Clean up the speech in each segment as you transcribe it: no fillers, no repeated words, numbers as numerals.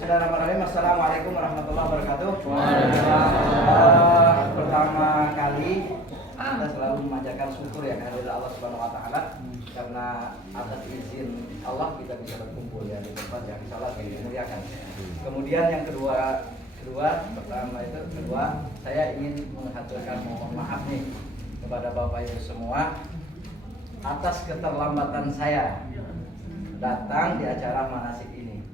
Bismillahirrahmanirrahim. Assalamualaikum warahmatullahi wabarakatuh. Pertama kali kita selalu memanjatkan syukur ya kepada Allah Subhanahu wa taala karena atas izin Allah kita bisa berkumpul ya di tempat yang insyaallah dimuliakan. Kemudian yang kedua saya ingin menghaturkan mohon maaf nih kepada Bapak Ibu semua atas keterlambatan saya datang di acara manasik ini.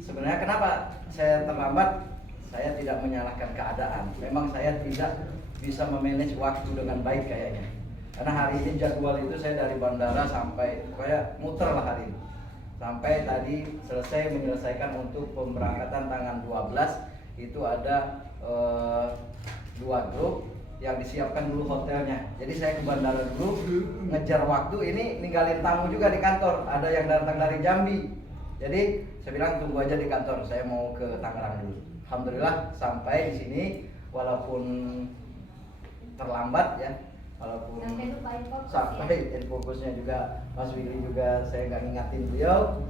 Sebenarnya kenapa saya terlambat? Saya tidak menyalahkan keadaan. Memang saya tidak bisa memanage waktu dengan baik kayaknya. Karena hari ini jadwal itu saya dari bandara sampai kayak muter lah hari ini. Sampai tadi selesai menyelesaikan untuk pemberangkatan tanggal 12 itu ada 2 grup yang disiapkan dulu hotelnya. Jadi saya ke bandara dulu ngejar waktu, ini ninggalin tamu juga di kantor. Ada yang datang dari Jambi. Jadi saya bilang tunggu aja di kantor, saya mau ke Tangerang dulu. Alhamdulillah sampai di sini walaupun terlambat ya, walaupun sampai fokusnya juga Mas Willy juga saya nggak ngingatin beliau,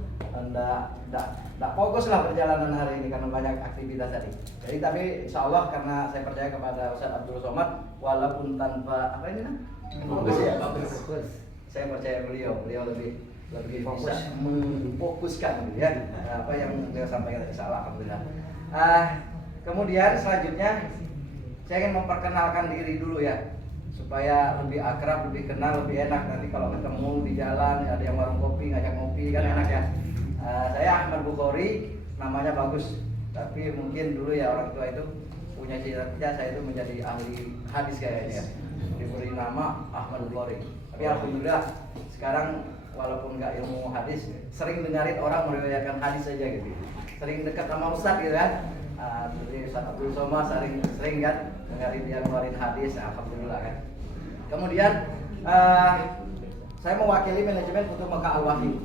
nggak fokus lah perjalanan hari ini karena banyak aktivitas tadi. Jadi tapi insya Allah karena saya percaya kepada Ustaz Abdul Somad walaupun tanpa apa ini fokus ya, saya percaya beliau lebih bisa memfokuskan gitu ya apa yang beliau sampaikan insya Allah. Alhamdulillah. Kemudian selanjutnya saya ingin memperkenalkan diri dulu ya supaya lebih akrab, lebih kenal, lebih enak nanti kalau ketemu di jalan ada yang warung kopi ngajak ngopi kan enak ya. Saya Ahmad Bukhari, namanya bagus tapi mungkin dulu ya orang tua itu punya cita-cita saya itu menjadi ahli hadis kayaknya, diberi nama Ahmad Bukhari. Tapi alhamdulillah sekarang walaupun nggak ilmu hadis, sering dengarin orang meriwayatkan hadis saja gitu. Sering dekat sama Ustadz gitu kan. Seperti Ustadz Abdul Somad sering kan dengarin dia ngeluarin hadis, alhamdulillah kan. Kemudian saya mewakili manajemen Futur Mekah Al Wahyu.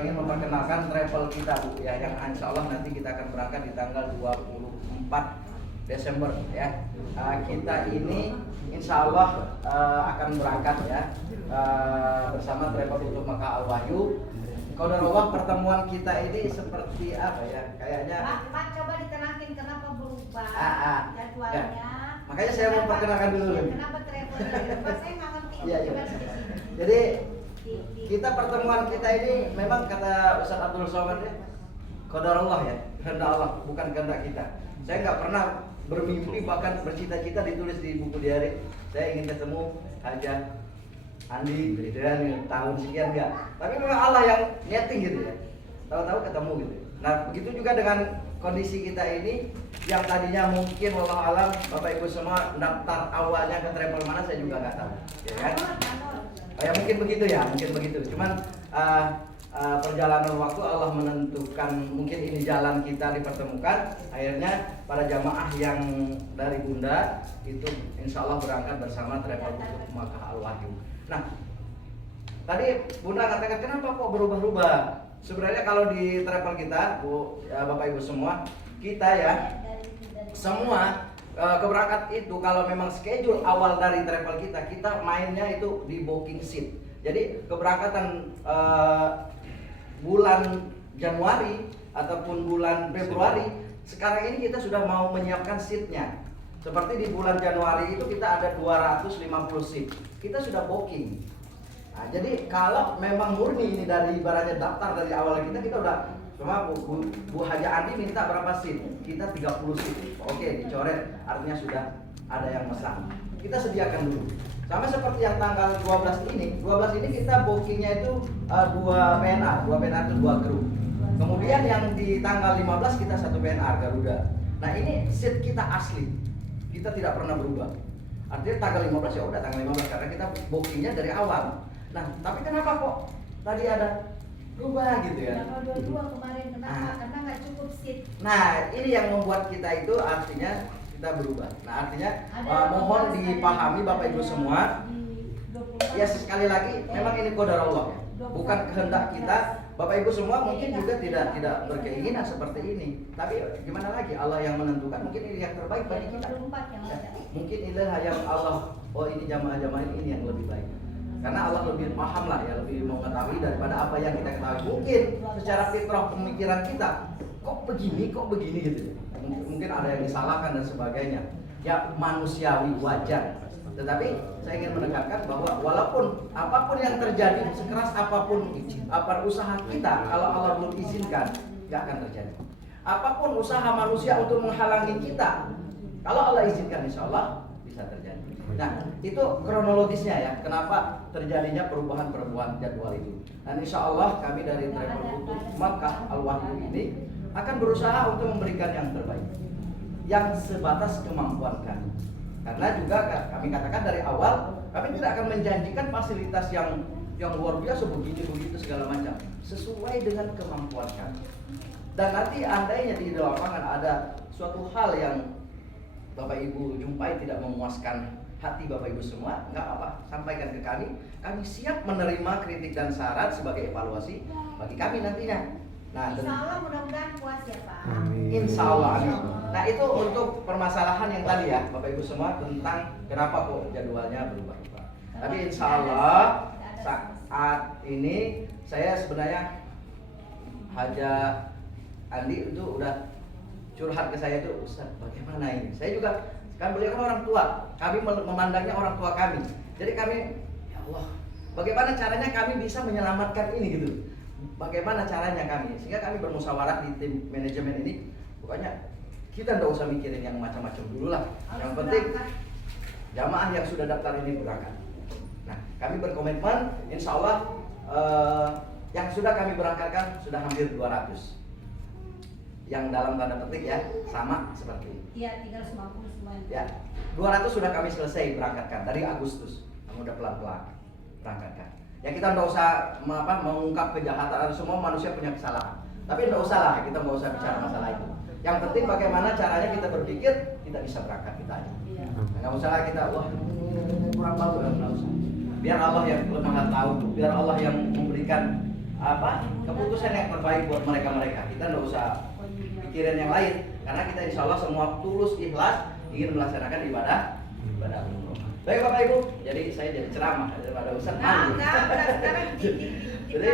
Ingin memperkenalkan travel kita Bu ya, yang insya Allah nanti kita akan berangkat di tanggal 24 Desember ya. Kita ini insya Allah akan berangkat ya bersama travel Futur Mekah Al Wahyu. Qadarullah pertemuan kita ini seperti apa ya? Kayaknya Pak coba diterangin kenapa berubah jadwalnya. Ya. Makanya saya mau perkenalkan dulu. Kenapa travelnya? Pak saya nggak ngerti. Iya. Jadi kita pertemuan kita ini memang kata Ustaz Abdul Somad ya, qadarullah ya, kehendak Allah bukan kehendak kita. Saya nggak pernah bermimpi bahkan bercita-cita ditulis di buku diary saya ingin ketemu Haja Andi gitu kan tahun sekian enggak. Tapi memang Allah yang nyeting gitu ya. Tahu-tahu ketemu gitu. Nah, begitu juga dengan kondisi kita ini yang tadinya mungkin wallahu alam Bapak Ibu semua daftar awalnya ke travel mana saya juga nggak tahu. Ya kan? Ya mungkin begitu ya, mungkin begitu. Cuman perjalanan waktu Allah menentukan mungkin ini jalan kita dipertemukan. Akhirnya para jamaah yang dari Bunda itu insya Allah berangkat bersama travel Futur Mekah Al Wahyu. Nah, tadi Bunda katakan kenapa kok berubah-ubah? Sebenarnya kalau di travel kita, Bu, ya, Bapak Ibu semua, kita ya semua keberangkat itu kalau memang schedule awal dari travel kita mainnya itu di booking seat. Jadi keberangkatan bulan Januari ataupun bulan Februari sekarang ini kita sudah mau menyiapkan seatnya. Seperti di bulan Januari itu kita ada 250 seat. Kita sudah booking. Nah, jadi kalau memang murni ini dari ibaratnya daftar dari awal kita udah cuma Bu Haja Andi minta berapa seat? Kita 30 seat. Oke, dicoret. Artinya sudah ada yang mesan. Kita sediakan dulu. Sama seperti yang tanggal 12 ini. 12 ini kita bookingnya itu 2 PNR. 2 PNR itu 2 grup. Kemudian yang di tanggal 15 kita 1 PNR Garuda. Nah, ini seat kita asli. Kita tidak pernah berubah. Artinya tanggal 15 ya udah tanggal 15 karena kita bookingnya dari awal. Nah, tapi kenapa kok tadi ada berubah gitu ya? Tanggal 22 kemarin kenapa? Karena nggak cukup seat. Nah, ini yang membuat kita itu artinya kita berubah. Nah, artinya mohon dipahami Bapak Ibu semua. Ya sekali lagi, memang ini qadar Allah, bukan kehendak kita. Bapak Ibu semua mungkin juga tidak berkeinginan seperti ini. Tapi gimana lagi? Allah yang menentukan. Mungkin ini yang terbaik bagi kita. Mungkin inilah yang Allah. Oh ini jamaah-jamaah ini yang lebih baik. Karena Allah lebih paham lah ya, lebih mengetahui daripada apa yang kita ketahui. Mungkin secara fitrah pemikiran kita kok begini gitu. Mungkin ada yang disalahkan dan sebagainya. Ya manusiawi, wajar. Tetapi saya ingin menekankan bahwa walaupun apapun yang terjadi, sekeras apapun usaha kita, kalau Allah belum izinkan, nggak akan terjadi. Apapun usaha manusia untuk menghalangi kita, kalau Allah izinkan, insya Allah bisa terjadi. Nah, itu kronologisnya ya, kenapa terjadinya perubahan-perubahan jadwal itu. Dan insya Allah kami dari Travel Putut Makkah Al-Wahyu ini akan berusaha untuk memberikan yang terbaik, yang sebatas kemampuan kami. Karena juga kami katakan dari awal, kami tidak akan menjanjikan fasilitas yang luar biasa begitu segala macam, sesuai dengan kemampuan kami. Dan nanti andainya di lapangan ada suatu hal yang Bapak Ibu jumpai tidak memuaskan hati Bapak Ibu semua, nggak apa-apa, sampaikan ke kami. Kami siap menerima kritik dan saran sebagai evaluasi bagi kami nantinya. Nah, Insya Allah mudah-mudahan puas ya Pak. Insya Allah. Nah, itu untuk permasalahan yang tadi ya Bapak Ibu semua tentang kenapa kok jadwalnya berubah-ubah. Tapi insya Allah saat ini saya sebenarnya Haja Andi itu udah curhat ke saya itu, Ustaz bagaimana ini? Saya juga, kan beliau kan orang tua, kami memandangnya orang tua kami. Jadi kami, ya Allah, bagaimana caranya kami bisa menyelamatkan ini gitu? Bagaimana caranya kami? Sehingga kami bermusyawarah di tim manajemen ini, pokoknya kita nggak usah mikirin yang macam-macam dulu lah. Yang penting jamaah yang sudah daftar ini berangkat. Nah, kami berkomitmen, insya Allah yang sudah kami berangkatkan sudah hampir 200. Yang dalam tanda petik ya, sama seperti ini. Iya, 350 semuanya. Ya, 200 sudah kami selesai berangkatkan dari Agustus. Kamu udah pelan-pelan berangkatkan. Ya kita nggak usah mengungkap kejahatan, semua manusia punya kesalahan. Tapi nggak usah lah, kita nggak usah bicara masalah itu. Yang penting bagaimana caranya kita berpikir, kita bisa berangkat kita aja. Nggak usah lah kita, wah kurang bagus, nggak usah. Biar Allah yang lebih maha tahu, biar Allah yang memberikan keputusan yang terbaik buat mereka. Kita nggak usah pikiran yang lain, karena kita insya Allah semua tulus ikhlas ingin melaksanakan ibadah umroh. Baik Bapak Ibu, jadi saya jadi ceramah daripada Ustaz Mali. Jadi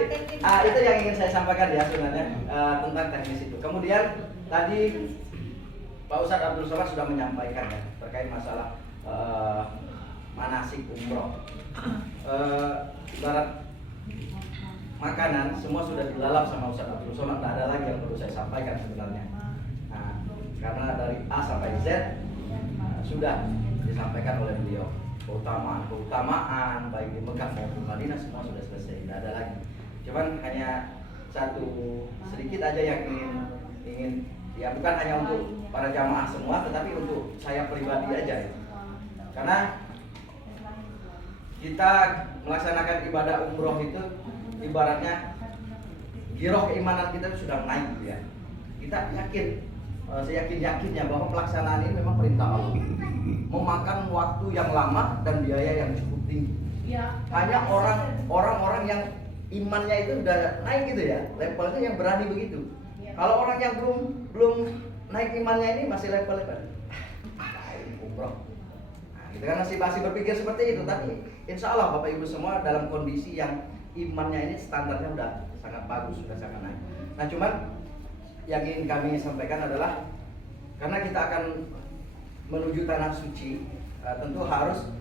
itu yang ingin saya sampaikan ya sebenarnya tentang teknis itu. Kemudian tadi Pak Ustaz Abdul Somad sudah menyampaikan ya terkait masalah manasik umroh. Ibarat makanan semua sudah dilalap sama Ustaz Abdul Somad, tidak ada lagi yang perlu saya sampaikan sebenarnya. Nah, karena dari A sampai Z sudah disampaikan oleh beliau, keutamaan baik di Mekah maupun Madinah semua sudah selesai, tidak ada lagi. Cuman hanya satu sedikit aja yang ingin ya, bukan hanya untuk para jamaah semua, tetapi untuk saya pribadi aja ya. Karena kita melaksanakan ibadah umroh itu ibaratnya giroh keimanan kita sudah naik gitu ya. Kita yakin, seyakin-yakinnya bahwa pelaksanaan ini memang perintah Allah, memakan waktu yang lama dan biaya yang cukup tinggi. Hanya orang-orang yang imannya itu udah naik gitu ya, levelnya yang berani begitu. Kalau orang yang belum naik imannya ini masih level-level umroh. Nah, kita kan masih berpikir seperti itu, tapi insya Allah Bapak Ibu semua dalam kondisi yang imannya ini standarnya udah sangat bagus, sudah sangat naik. Nah, cuman yang ingin kami sampaikan adalah karena kita akan menuju tanah suci, tentu harus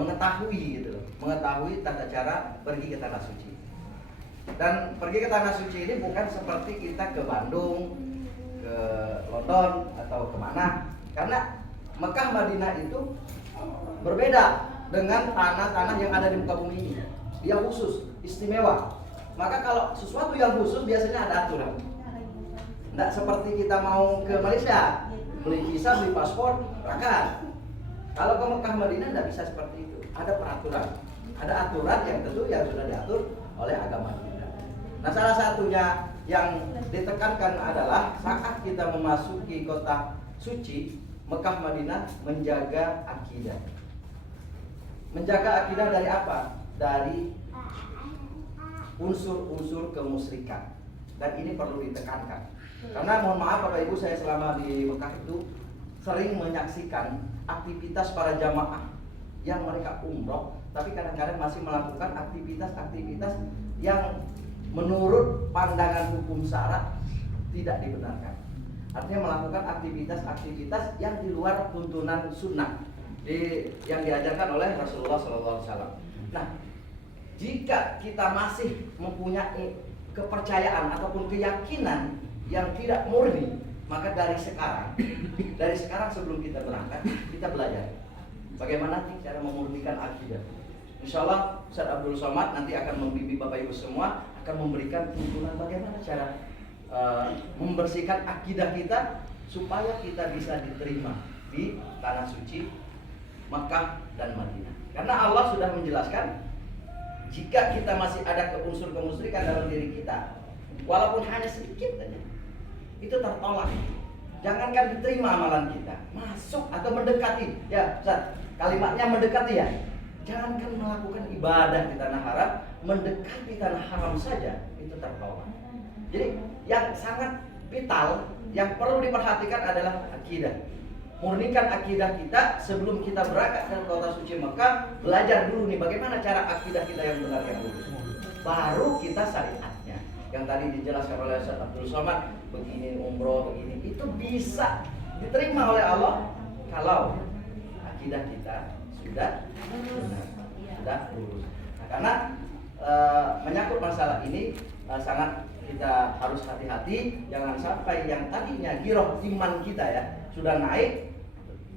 mengetahui gitu loh, mengetahui tata cara pergi ke tanah suci. Dan pergi ke tanah suci ini bukan seperti kita ke Bandung, ke London atau kemana, karena Mekah Madinah itu berbeda dengan tanah-tanah yang ada di muka bumi ini. Dia khusus, istimewa. Maka kalau sesuatu yang khusus biasanya ada aturan. Tidak seperti kita mau ke Malaysia, beli visa, beli paspor, berangkat. Kalau ke Mekah Madinah tidak bisa seperti itu. Ada peraturan, ada aturan yang tentu yang sudah diatur oleh agama kita. Nah, salah satunya yang ditekankan adalah saat kita memasuki kota suci Mekah Madinah, menjaga akidah. Menjaga akidah dari apa? Dari unsur-unsur kemusyrikan. Dan ini perlu ditekankan. Karena mohon maaf Bapak Ibu, saya selama di Mekah itu sering menyaksikan aktivitas para jamaah yang mereka umroh, tapi kadang-kadang masih melakukan aktivitas-aktivitas yang menurut pandangan hukum syarat tidak dibenarkan. Artinya melakukan aktivitas-aktivitas yang di luar tuntunan sunnah yang diajarkan oleh Rasulullah SAW. Nah, jika kita masih mempunyai kepercayaan ataupun keyakinan yang tidak murni, maka dari sekarang sebelum kita berangkat, kita belajar bagaimana cara memurnikan akidah. Insya Allah Ustaz Abdul Somad nanti akan membimbing Bapak Ibu semua, akan memberikan tuntunan bagaimana cara membersihkan akidah kita supaya kita bisa diterima di tanah suci Makkah dan Madinah. Karena Allah sudah menjelaskan, jika kita masih ada unsur kemusyrikan dalam diri kita, walaupun hanya sedikit saja, itu tertolak. Jangankan diterima amalan kita, masuk atau mendekati. Ya, Ustaz, kalimatnya mendekati ya. Jangankan melakukan ibadah di tanah haram, mendekati tanah haram saja itu tertolak. Jadi yang sangat vital, yang perlu diperhatikan adalah akidah. Murnikan akidah kita sebelum kita berangkat ke kota suci Mekah. Belajar dulu nih bagaimana cara akidah kita yang benar yang lurus. Baru kita syariatnya. Yang tadi dijelaskan oleh Ustaz Abdul Somad, begini umroh, begini, itu bisa diterima oleh Allah kalau akidah kita sudah benar, sudah lurus. Nah, karena menyangkut masalah ini sangat kita harus hati-hati, jangan sampai yang tadinya giroh iman kita ya sudah naik,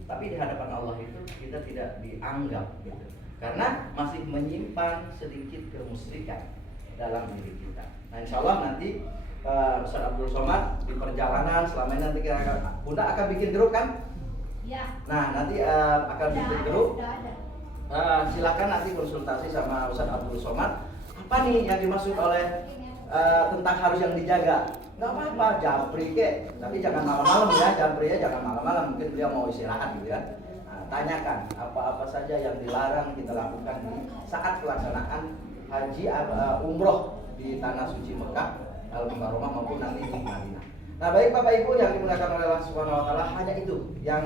tapi di hadapan Allah itu kita tidak dianggap gitu, karena masih menyimpan sedikit kemusyrikan dalam diri kita. Nah, insya Allah nanti Ustaz Abdul Somad di perjalanan selama ini nanti kita Bunda akan bikin grup kan? Ya. Nah, nanti akan bikin grup. Silakan nanti konsultasi sama Ustaz Abdul Somad. Apa nih yang dimaksud oleh tentang harus yang dijaga? Nggak apa-apa, japri kek, tapi jangan malam-malam ya, japri ya jangan malam-malam, mungkin dia mau istirahat gitu ya. Nah, tanyakan apa-apa saja yang dilarang kita lakukan di saat pelaksanaan haji umroh di tanah suci Mekah, Al-Mukarramah maupun nanti di Madinah. Nah, baik Bapak Ibu yang dimuliakan oleh Allah Subhanahu wa taala, hanya itu yang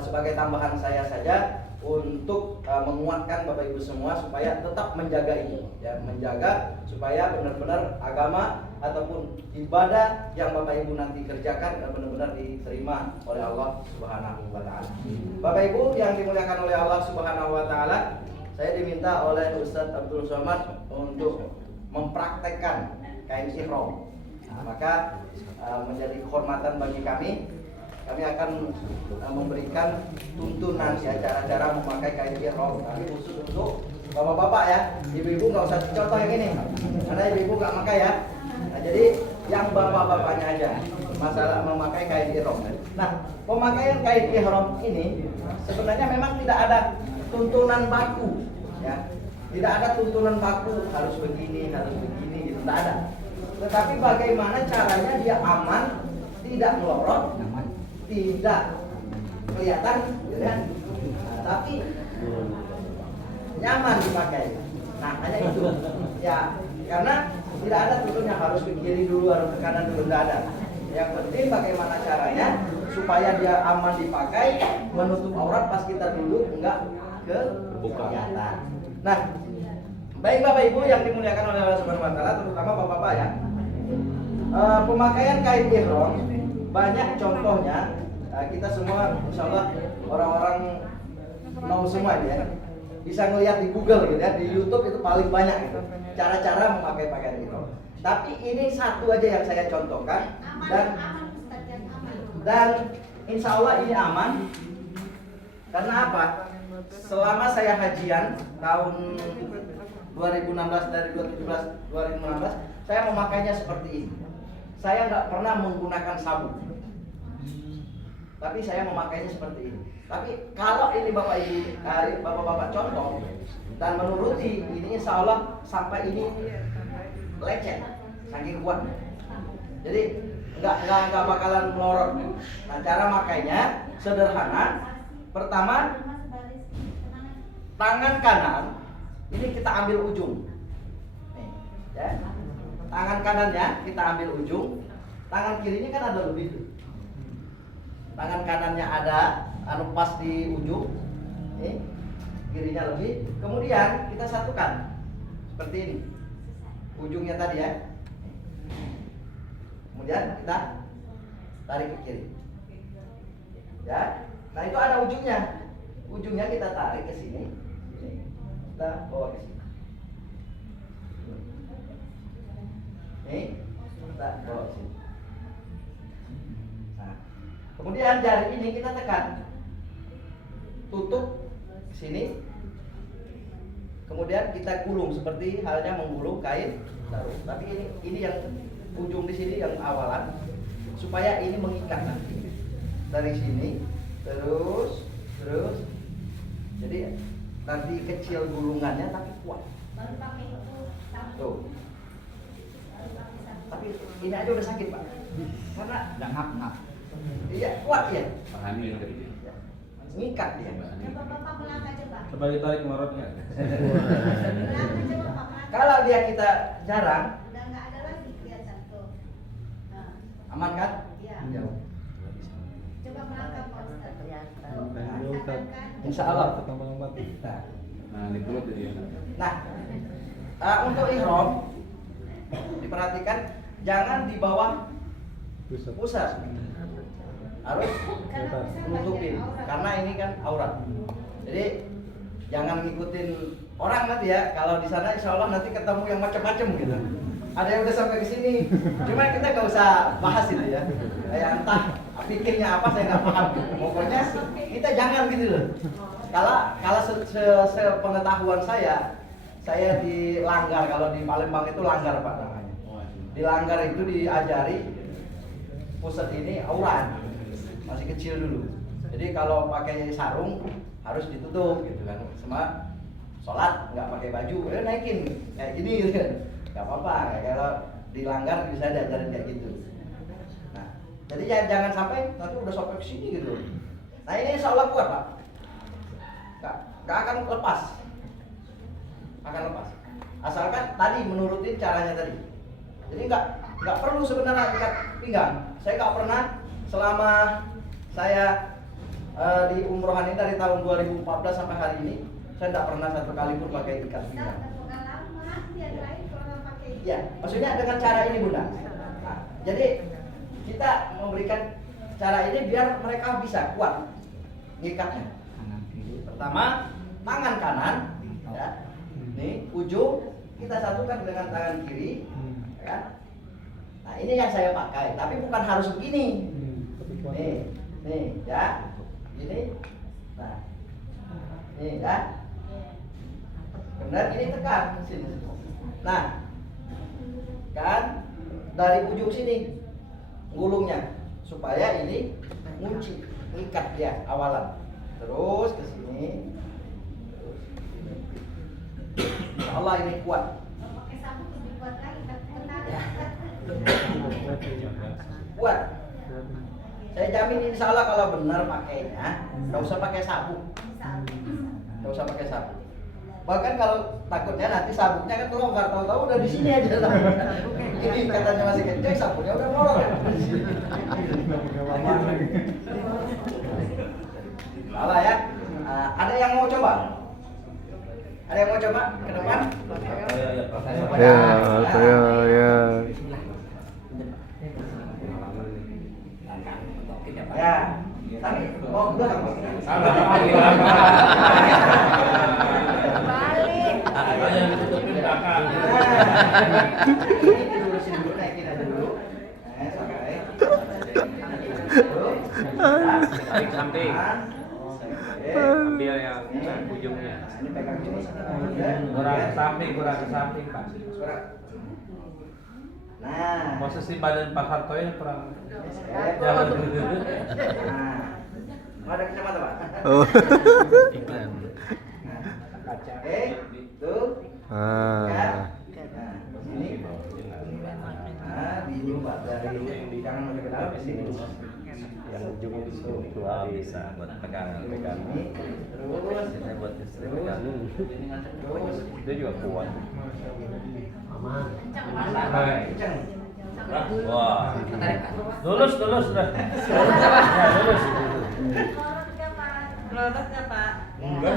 sebagai tambahan saya saja untuk menguatkan Bapak Ibu semua supaya tetap menjaga ini ya, menjaga supaya benar-benar agama ataupun ibadah yang Bapak Ibu nanti kerjakan benar-benar diterima oleh Allah Subhanahu wa taala. Bapak Ibu yang dimuliakan oleh Allah Subhanahu wa taala, saya diminta oleh Ustaz Abdul Somad untuk mempraktekkan kain ihram. Nah, maka menjadi kehormatan bagi kami akan memberikan tuntunan ya cara-cara memakai kain ihram. Tapi khusus untuk bapak-bapak ya, ibu-ibu nggak usah contoh yang ini, karena ibu-ibu nggak pakai ya. Nah, jadi yang bapak-bapaknya aja masalah memakai kain ihram. Nah, pemakaian kain ihram ini sebenarnya memang tidak ada tuntunan baku ya, tidak ada tuntunan baku harus begini gitu, tidak ada. Tetapi bagaimana caranya dia aman, tidak melorot, tidak kelihatan, ya, nah, tapi nyaman dipakai. Nah, hanya itu. Ya, karena tidak ada tuntunnya harus ke kiri dulu, harus ke kanan dulu, tidak ada. Yang penting bagaimana caranya supaya dia aman dipakai, menutup aurat pas kita duduk enggak kelihatan. Nah, baik Bapak Ibu yang dimuliakan oleh Allah Subhanahu wa taala, terutama Bapak-bapak ya. Pemakaian kain ihram banyak contohnya, kita semua insyaallah orang-orang mau semua ya. Bisa ngelihat di Google gitu ya, di YouTube itu paling banyak gitu cara-cara memakai pakaian ihram. Tapi ini satu aja yang saya contohkan dan insya Allah ini aman. Karena apa? Selama saya hajian tahun 2016 dari 2017 2016 saya memakainya seperti ini. Saya nggak pernah menggunakan sabun, tapi saya memakainya seperti ini. Tapi kalau ini Bapak Ibu, Bapak-bapak contoh dan menuruti ini, insya Allah sampai ini lecet, saking kuatnya. Jadi nggak bakalan melorot. Nah, cara makainya sederhana. Pertama, tangan kanan ini kita ambil ujung. Nih, ya. Tangan kanannya kita ambil ujung, tangan kirinya kan ada lebih tuh. Tangan kanannya ada pas di ujung, nih, kirinya lebih. Kemudian kita satukan seperti ini, ujungnya tadi ya. Kemudian kita tarik ke kiri. Ya. Nah, itu ada ujungnya. Ujungnya kita tarik ke sini. Sini. Kita bawa ke sini. Nih, kita bawa ke sini. Nah, kemudian jari ini kita tekan. Tutup sini. Kemudian kita gulung seperti halnya menggulung kain sarung. Tapi ini yang ujung di sini yang awalan supaya ini mengikat nanti. Dari sini terus. Jadi nanti kecil gulungannya tapi kuat. Baru pakai itu sabuk. Tuh. Baru pakai sabuk. Tapi ini aja udah sakit, Pak. Karena ngap. Iya, kuat ya. Pahami yang tadi. Ya. Ngikat dia. Coba Bapak melangkah coba. Coba ditarik ngorotnya. Melangkah coba Pak. Kalau dia kita jarang, Udah nggak ada lagi kelihatan tuh. Nah, aman kan? iya. Jauh. Coba melangkah Pak Ustaz. Tuh, Nah, rasakan kan? Insya Allah. Nah, Nah, Nah, di perut dia. Nah, untuk ihram diperhatikan jangan di bawah pusat, harus Karena bisa menutupin bagian aurat. karena ini kan aurat. Jadi jangan ngikutin orang nanti ya. Kalau di sana insya Allah nanti ketemu yang macam-macam gitu. Ada yang udah sampai ke sini, cuma kita gak usah bahas itu ya. Kayak entah pikirnya apa saya nggak paham. Pokoknya kita jangan gitu loh. Kalau sepengetahuan saya dilanggar. Kalau di Palembang itu langgar Pak namanya. Dilanggar itu diajari pusat ini aurat, masih kecil dulu. Jadi kalau pakai sarung harus ditutup gitu kan. Sama sholat nggak pakai baju, naikin kayak gini gitu kan. Nggak apa-apa. Kalau dilanggar bisa diajarin kayak gitu. Nah, jadi jangan sampai nanti udah sampai ke sini gitu. Nah ini insya Allah kuat Pak. Nggak akan lepas. Akan lepas. Asalkan tadi menurutin caranya tadi. Jadi nggak perlu sebenarnya ikat pinggang. Saya nggak pernah selama saya di umrohan ini dari tahun 2014 sampai hari ini saya nggak pernah satu kali pun pakai ikat Ustaz, pinggang. ada pengalaman yang lain kalau pakai itu. Ya, maksudnya dengan cara ini Bunda. Nah, jadi kita memberikan cara ini biar mereka bisa kuat ngikatnya. Pertama, tangan kanan, ya. Nih ujung kita satukan dengan tangan kiri, ya kan? Nah ini yang saya pakai, tapi bukan harus begini. Nih, ya, ini, nah, nih ya. Kemudian ini tekan sini. Nah, kan dari ujung sini gulungnya supaya ini ngunci, ngikat dia awalan. Terus ke sini. Insya Allah ini kuat. Kalau pakai sabuk lebih kuat lagi kan kena. Ya. Kuat. Saya jamin insya Allah kalau benar pakainya, nggak usah pakai sabuk. Nggak usah pakai sabuk. Bahkan kalau takutnya nanti sabuknya kan longgar, tahu-tahu udah di sini aja sabuknya. Ini katanya masih kecil, sabuknya udah molor ya. Salah ya. Ada yang mau coba? Ada yang mau coba ke depan? Ya, saya. Ya. Tapi mau belakang. Ada yang ditutupin belakang. Ini dilurusin dulu, naikin aja dulu. Sampai. Tarik samping. Ambil yang ujungnya. Ini pegang sini. Kurang ke samping, Pak. Nah. Posisi badan Pak Hartoyo kurang. Jangan dulu. Nah. Mau ada kacamata, Pak? Oh. Iklan. Oke, tuh. Ya. Ah. Nah, sini. Nah, di Pak dari jangan masuk ke dalam, di sini. Yang ujung itu bisa buat pegangan. Ini terus. Bisa buat istri Terus. pegangan. Terus. Itu juga kuat. Kenceng. Wah. Lulus sudah. Ya, lulus. Melorot nggak Pak? Enggak.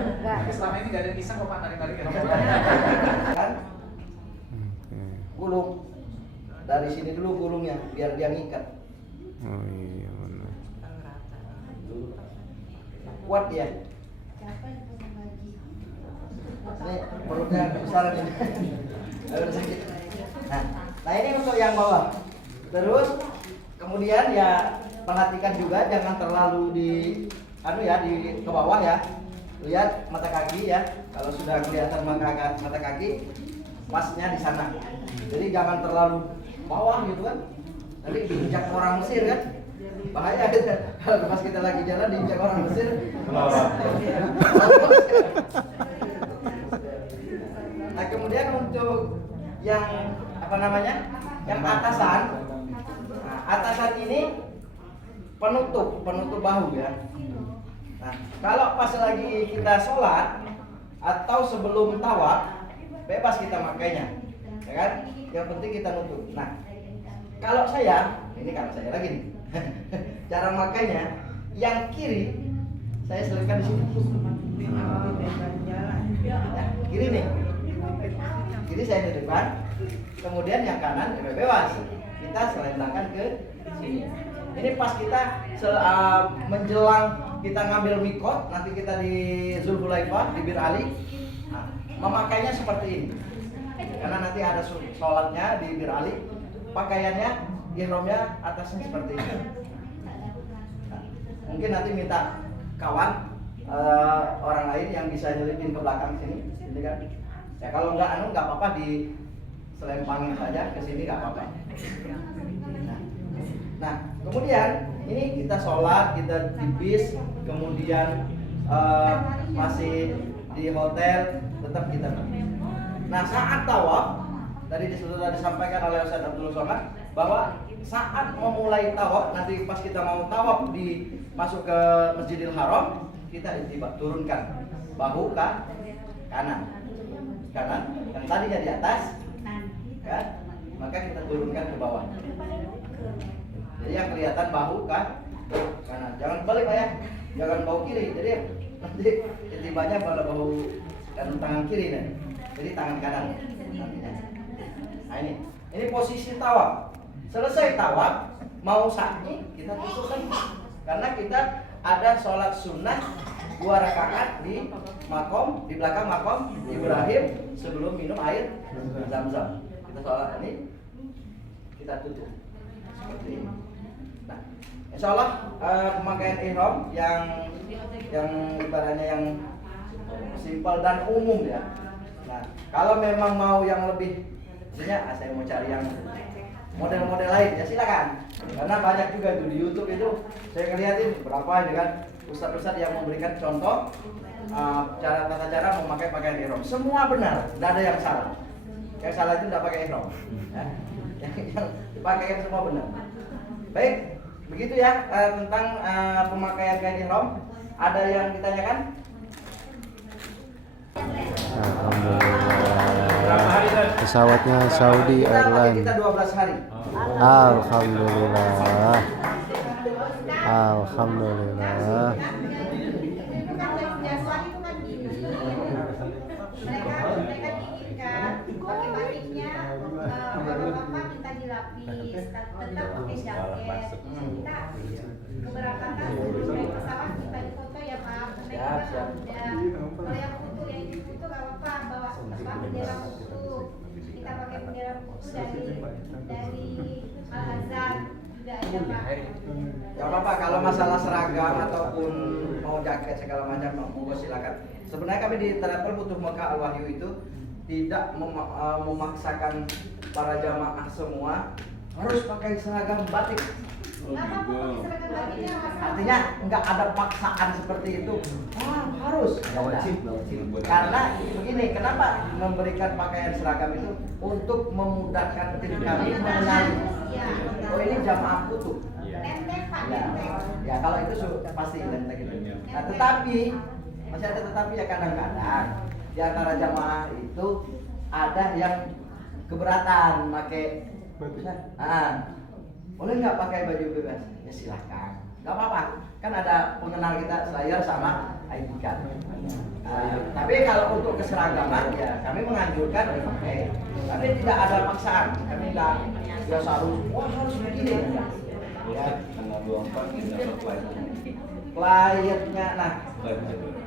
Selama ini nggak ada kisah kok Pak tarik-tarik. Kan? Gulung dari sini dulu gulungnya biar dia ngikat. Oh iya benar. Kuat ya. Ini perutnya kebesaran ini. Agak sakit. Nah ini untuk yang bawah. Terus kemudian ya perhatikan juga jangan terlalu di di ke bawah ya. Lihat mata kaki ya. Kalau sudah kelihatan mata kaki, pasnya di sana. Jadi jangan terlalu bawah gitu kan. Nanti diinjak orang Mesir kan. Bahaya gitu. Kalau pas kita lagi jalan diinjak orang Mesir. Nah kemudian untuk yang yang atasan. Nah, atasan ini penutup bahu ya. Nah kalau pas lagi kita sholat atau sebelum tawaf bebas kita makainya, ya kan? Yang penting kita nutup. Nah kalau saya lagi nih, cara makainya yang kiri saya selipkan di sini. Ya, kiri nih. Kiri saya di depan, kemudian yang kanan bebas. Kita selentangkan ke sini. Ini pas kita menjelang kita ngambil mikot, nanti kita di Zulhulaifah, di Bir Ali. Nah, memakainya seperti ini. Karena nanti ada sholatnya di Bir Ali, pakaiannya, ihramnya atasnya seperti ini. Nah, mungkin nanti minta kawan orang lain yang bisa nyelipin ke belakang sini, kan? Ya kalau nggak apa-apa di selempangin saja ke sini nggak apa-apa. Nah kemudian ini kita sholat, kita di bis, kemudian masih di hotel, tetap kita. Nah saat tawaf tadi sudah disampaikan oleh Ustaz Abdul Somad bahwa saat memulai tawaf, nanti pas kita mau tawaf masuk ke Masjidil Haram, kita turunkan bahu ke kanan, yang tadinya di atas, kan? Maka kita turunkan ke bawah. Jadi yang kelihatan bahu ke kanan, jangan balik Pak ya, jangan bahu kiri. Jadi nanti tibanya pada bahu dan tangan kiri nih. Jadi tangan kanan. Nah ini posisi tawaf. Selesai tawaf, mau sa'i kita tutup lagi. Karena kita ada sholat sunnah 2 rakaat di belakang makom Ibrahim sebelum minum air Zam-Zam. Kita sholat ini, kita tutup seperti ini. Nah, insya Allah pemakaian ihram yang ibaratnya yang simpel dan umum ya. Nah, kalau memang mau yang lebih, misalnya saya mau cari yang model-model lain ya silakan. Karena banyak juga itu di YouTube itu saya ngeliatin berapa ini kan ustadz-ustadz yang memberikan contoh tata cara memakai pakaian ihram. Semua benar, tidak ada yang salah. Yang salah itu tidak pakai ihram. Ya. Yang dipakai semua benar. Baik, begitu ya tentang pemakaian kain ihram. Ada yang ditanyakan? Alhamdulillah. Pesawatnya Saudi Airlines. Kita 12 hari. Alhamdulillah. Alhamdulillah. Itu kan jasa itu kan gini. Mereka diinginkan pakai batiknya apa kita dilapis, tetap pakai jaket. Kita keberangkatan sebelum naik pesawat kita difoto ya Pak. Siap. Kalau yang foto yang itu nggak apa-apa, bawa bendera putih. Kita pakai bendera putih dari Al-Azhar juga ada Pak. Gak apa-apa kalau masalah seragam ataupun mau jaket segala macam mau silakan. Sebenarnya kami di Travel Butuh Mekah Al-Wahyu itu tidak memaksakan para jamaah semua harus pakai seragam batik. Artinya nggak ada paksaan seperti itu. Harus. Karena begini, kenapa memberikan pakaian seragam itu untuk memudahkan tim kami mengenali. Oh ini jamaah kutub. Ya kalau itu pasti lentek gitu. Nah tetapi masih ada tetapi ya kadang-kadang di antara jamaah itu ada yang keberatan pakai boleh nggak pakai baju bebas? Ya silahkan, nggak apa-apa. Kan ada pengenal kita Slayer sama ID card. Tapi kalau untuk keseragaman ya kami menganjurkan dipakai. Tapi tidak ada paksaan. Kami nggak biasa harus begini. Ya. Tanggal 24 ini dapat pelajaran. Kliennya, nah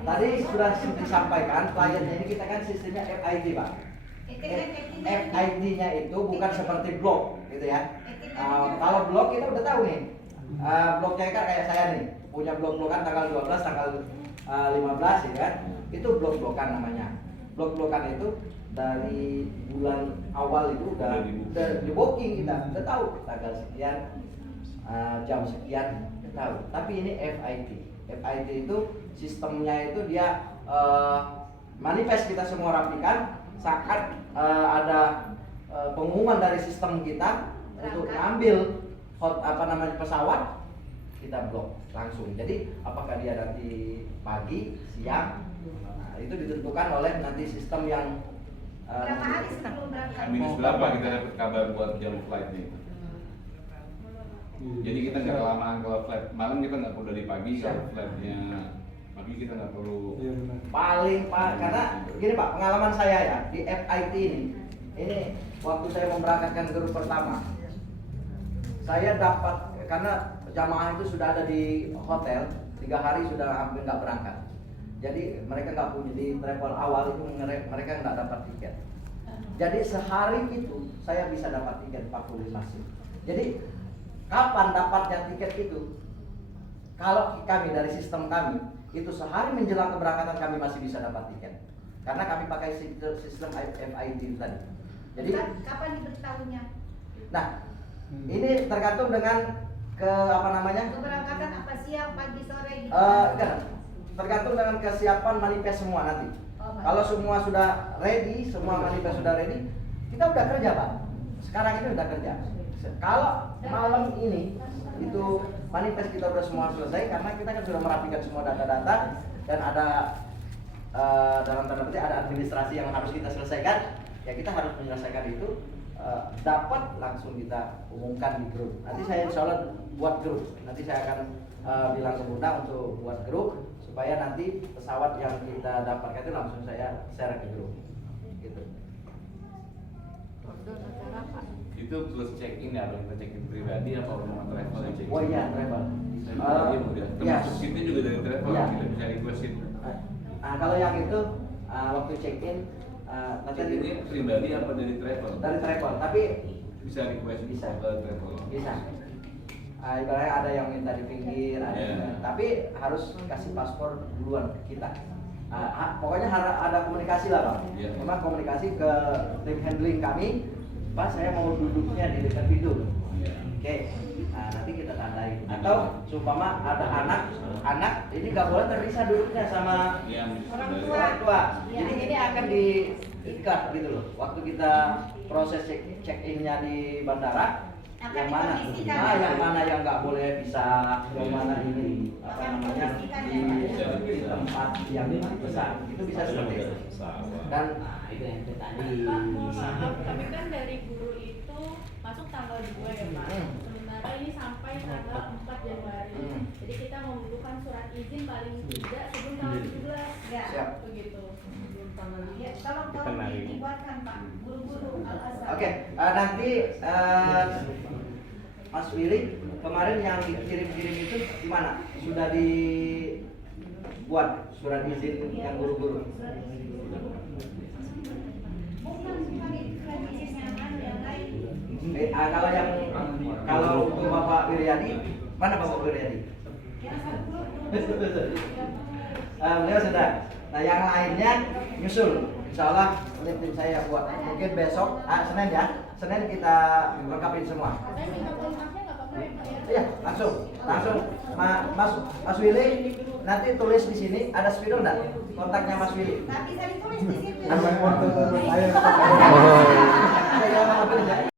tadi sudah disampaikan kliennya ini kita kan sistemnya FID Pak. FID-nya itu bukan seperti blog gitu ya. Kalau blog kita udah tahu nih. Blognya kan kayak saya nih, punya blog-blogan tanggal 12, tanggal 15 ya kan. Itu blog-blogan namanya. Blog-blogan itu dari bulan awal itu udah di booking kita, udah tahu tanggal sekian, jam sekian, udah tahu. Tapi ini FID. FID itu sistemnya itu dia manifest kita semua rapikan saat ada pengumuman dari sistem kita untuk ngambil pesawat, kita blok langsung. Jadi apakah dia nanti pagi, siang, nah, itu ditentukan oleh nanti sistem yang berapa hari sebelum berangkat? Minus berapa kita dapat kabar buat jam flightnya itu? Jadi kita nggak kelamaan kalau flight malam, kita nggak perlu dari pagi. Kalau flightnya pagi kita nggak perlu. paling karena gini Pak, pengalaman saya ya di FIT ini waktu saya memberangkatkan grup pertama, saya dapat karena jamaah itu sudah ada di hotel 3 hari sudah hampir nggak berangkat. Jadi mereka nggak punya di travel awal itu mereka nggak dapat tiket. Jadi sehari itu saya bisa dapat tiket 45 SIM. Jadi kapan dapatnya tiket itu? Kalau kami dari sistem kami itu sehari menjelang keberangkatan kami masih bisa dapat tiket. Karena kami pakai sistem FID itu tadi. Jadi kapan diberitahunya? Nah, ini tergantung dengan Keberangkatan apa siang, pagi, sore gitu. tergantung dengan kesiapan manifest semua nanti. Kalau semua sudah ready, semua manifest sudah ready, kita udah kerja Pak. Sekarang ini udah kerja. Kalau malam ini itu manifest kita udah semua selesai karena kita kan sudah merapikan semua data-data dan ada dalam tanda petik ada administrasi yang harus kita selesaikan. Ya kita harus menyelesaikan itu. Dapat langsung kita umumkan di grup. Nanti saya insya Allah buat grup. Nanti saya akan bilang ke Bunda untuk buat grup supaya nanti pesawat yang kita dapatkan itu langsung saya share ke grup. Gitu. Itu plus check in ya, kita check in pribadi apa orang travel yang check in? Oh iya, travel. Termasuk kitnya juga dari travel, Iya. kita bisa request it. Kalau yang itu waktu check in nanti Check ini pribadi apa dari travel? dari travel, tapi Bisa request Bisa. ke travel. bisa. Ibaratnya ada yang minta di pinggir, ada yang tapi harus kasih paspor duluan ke kita. Pokoknya ada komunikasi lah Pak. Iya. Memang komunikasi ke tim handling kami, Pak saya mau duduknya di dekat pintu. Oke, nanti kita tandai. Atau seumpama ada anak ini nggak boleh terpisah duduknya sama orang tua. Jadi ini akan diikat gitu loh. Waktu kita proses check innya di bandara, Akan yang mana, dikondisikan. yang mana yang nggak boleh bisa, yang mana ini di tempat yang besar itu bisa seperti itu. Dan itu yang tadi. Pak, mohon maaf, tapi kan dari guru itu masuk tanggal 2 ya Pak. Sementara ini sampai tanggal 4 Januari. Jadi kita membutuhkan surat izin paling tidak sebelum tanggal 17. Ya. Siap. Begitu. Sebelum tanggal Ya, 17. tolong dibuatkan Pak, guru-guru Al-Azhar. Oke, nanti Mas Willy kemarin yang dikirim-kirim itu gimana? Sudah dibuat surat izin yang guru-guru? Bukan izin yang lain. Kalau untuk Bapak Wiryadi, mana Bapak Wiryadi? Yang satu Beliau sudah. Nah yang lainnya nyusul. Insya Allah ini tim saya buat. Mungkin besok, Senin ya. Senin kita lengkapin semua. Saya minta kontaknya nggak apa-apa ya Pak ya? Iya, langsung. Mas Willy nanti tulis di sini ada spidol enggak? Kontaknya Mas Willy. tak bisa ditulis di situ. Saya